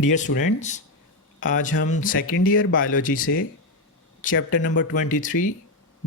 Dear students, आज हम second year biology से चैप्टर नंबर 23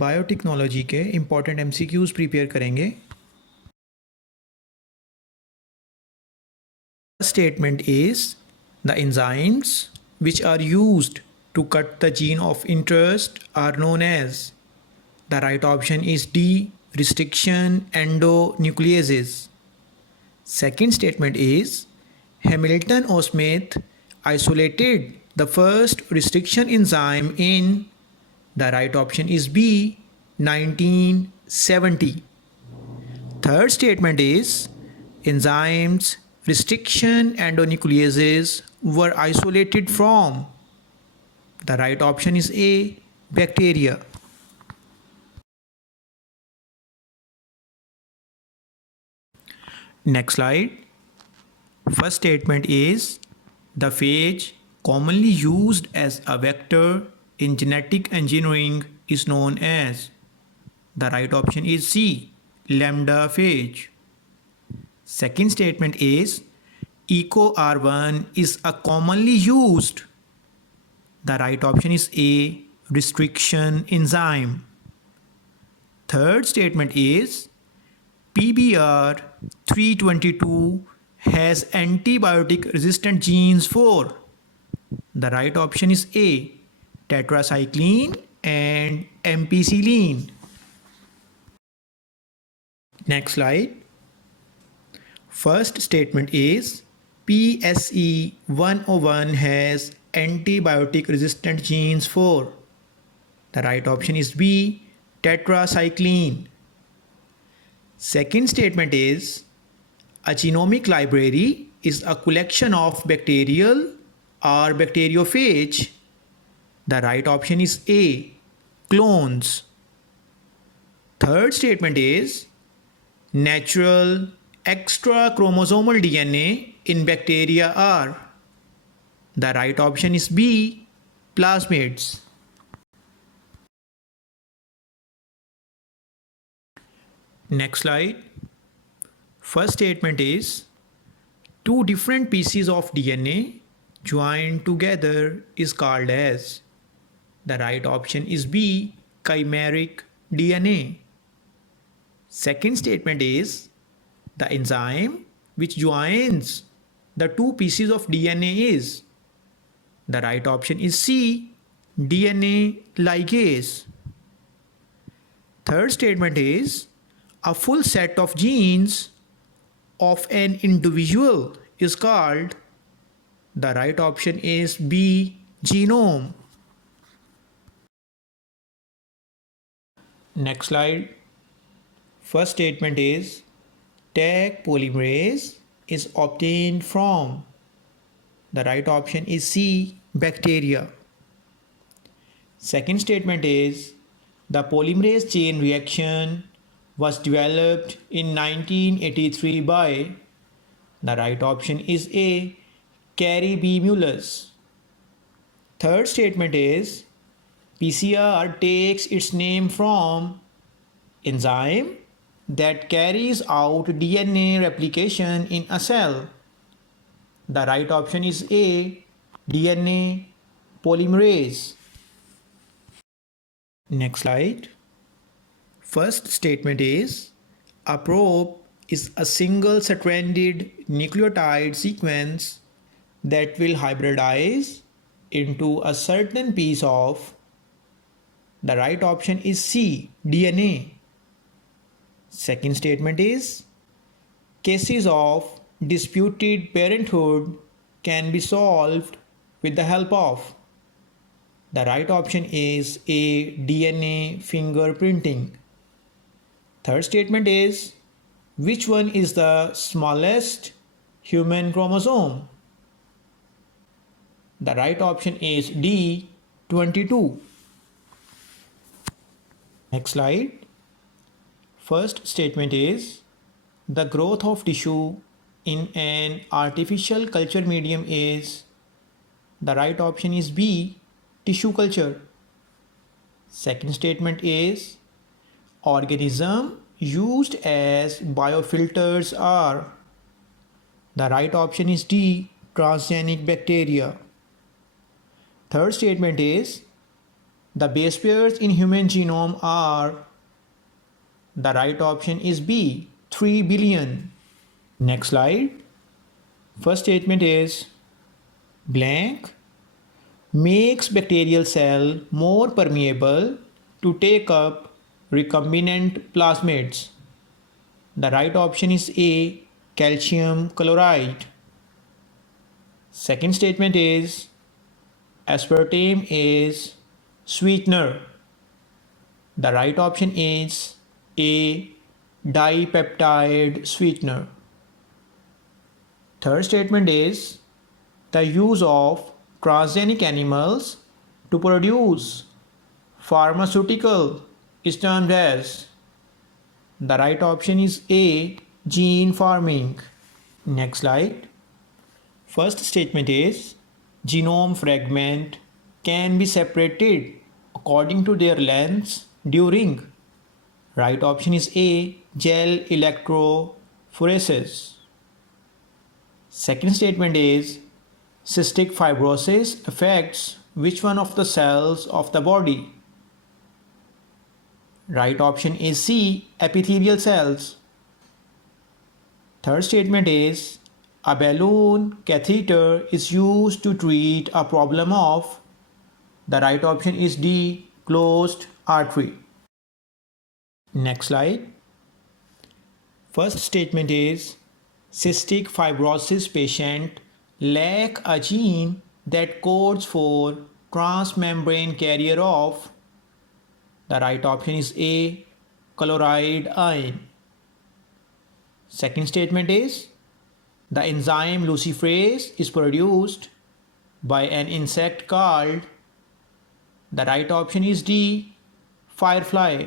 बायोटेक्नोलॉजी के इम्पॉर्टेंट MCQs प्रिपेयर करेंगे। Statement is the enzymes which are used to cut the gene of interest are known as. The right option is D. Restriction endonucleases. Second statement is Hamilton O. Smith isolated the first restriction enzyme in. The right option is B. 1970. Third statement is enzymes restriction endonucleases were isolated from. The right option is A. Bacteria. Next slide. First statement is the phage commonly used as a vector in genetic engineering is known as. The right option is C. Lambda phage. Second statement is EcoR1 is a commonly used. The right option is A. Restriction enzyme. Third statement is PBR 322 has antibiotic resistant genes for. The right option is A. Tetracycline and ampicillin. Next slide. First statement is PSE 101 has antibiotic resistant genes for. The right option is B. Tetracycline. Second statement is a genomic library is a collection of bacterial or bacteriophage. The right option is A. Clones. Third statement is natural extra chromosomal DNA in bacteria are. The right option is B. Plasmids. Next slide. First statement is two different pieces of DNA joined together is called as. The right option is B. Chimeric DNA. Second statement is the enzyme which joins the two pieces of DNA is. The right option is C. DNA ligase. Third statement is a full set of genes of an individual is called. The right option is B. Genome. Next slide. First statement is Tag polymerase is obtained from. The right option is C. Bacteria. Second statement is the polymerase chain reaction was developed in 1983 by. The right option is A. Carey B. Mullis. Third statement is PCR takes its name from enzyme that carries out DNA replication in a cell. The right option is A. DNA polymerase. Next slide. First statement is a probe is a single stranded nucleotide sequence that will hybridize into a certain piece of. The right option is C. DNA. Second statement is cases of disputed parenthood can be solved with the help of. The right option is A. DNA fingerprinting. Third statement is which one is the smallest human chromosome? The right option is D. 22. Next slide. First statement is the growth of tissue in an artificial culture medium is. The right option is B. Tissue culture. Second statement is organisms used as biofilters are. The right option is D. transgenic bacteria. Third statement is the base pairs in human genome are, the right option is B, 3 billion. Next slide. First statement is blank makes bacterial cell more permeable to take up recombinant plasmids. The right option is A, calcium chloride. Second statement is aspartame is sweetener. The right option is A, dipeptide sweetener. Third statement is the use of transgenic animals to produce pharmaceutical is termed as, the right option is A, gene farming. Next slide. First statement is genome fragment can be separated according to their lengths during, right option is A, gel electrophoresis. Second statement is cystic fibrosis affects which one of the cells of the body? Right option is C, epithelial cells. Third statement is a balloon catheter is used to treat a problem of, the right option is D, closed artery. Next slide. First statement is cystic fibrosis patient lack a gene that codes for transmembrane carrier of, the right option is A, chloride ion. Second statement is the enzyme luciferase is produced by an insect called, the right option is D, firefly.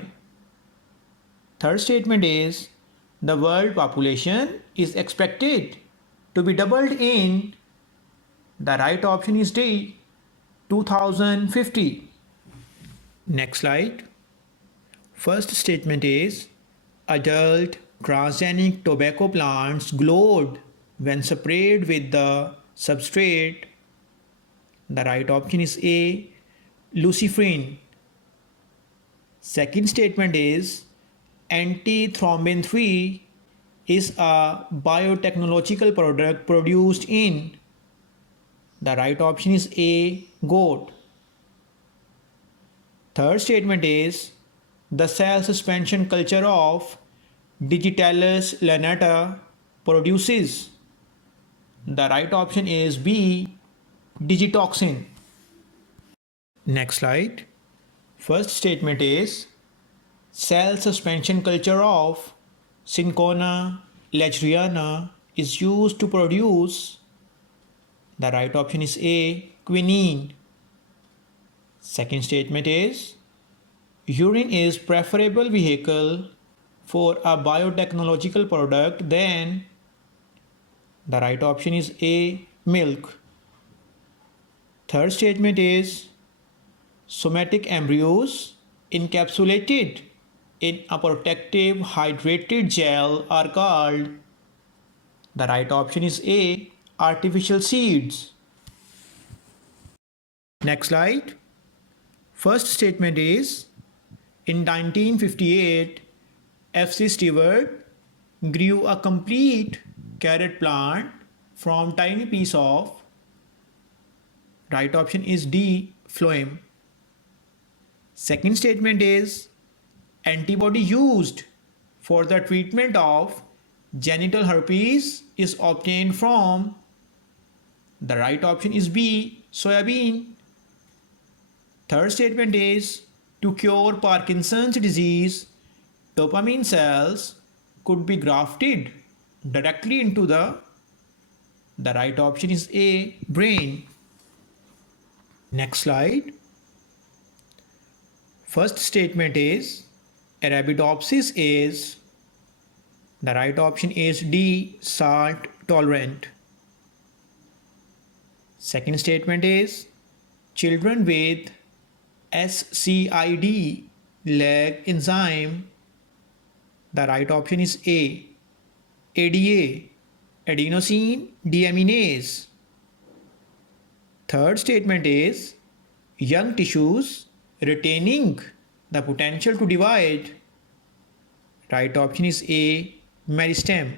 Third statement is the world population is expected to be doubled in, the right option is D, 2050. Next slide. First statement is adult transgenic tobacco plants glowed when sprayed with the substrate. The right option is A, luciferin. Second statement is antithrombin 3 is a biotechnological product produced in, the right option is A, goat. Third statement is the cell suspension culture of Digitalis lanata produces, the right option is B, digitoxin. Next slide. First statement is cell suspension culture of Cinchona legeriana is used to produce, the right option is A, quinine. Second statement is urine is preferable vehicle for a biotechnological product than, the right option is A, milk. Third statement is somatic embryos encapsulated in a protective hydrated gel are called, the right option is A, artificial seeds. Next slide. First statement is in 1958 F.C. Stewart grew a complete carrot plant from tiny piece of, right option is D, phloem. Second statement is antibody used for the treatment of genital herpes is obtained from, the right option is B, soybean. Third statement is to cure Parkinson's disease, dopamine cells could be grafted directly into the right option is A, brain. Next slide. First statement is Arabidopsis is, the right option is D, salt tolerant. Second statement is children with SCID lack enzyme, the right option is A, ADA, adenosine deaminase. Third statement is young tissues retaining the potential to divide. Right option is A, meristem.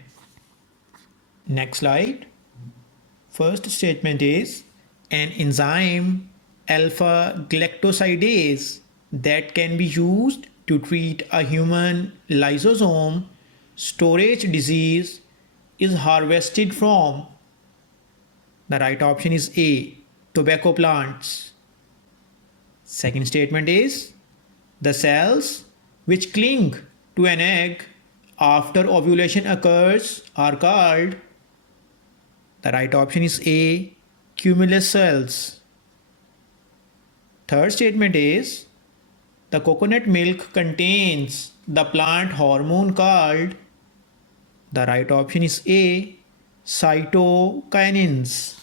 Next slide. First statement is an enzyme alpha galactosidase that can be used to treat a human lysosome storage disease is harvested from. The right option is A, tobacco plants. Second statement is the cells which cling to an egg after ovulation occurs are called. The right option is A, cumulus cells. Third statement is the coconut milk contains the plant hormone called. The right option is A, cytokinins.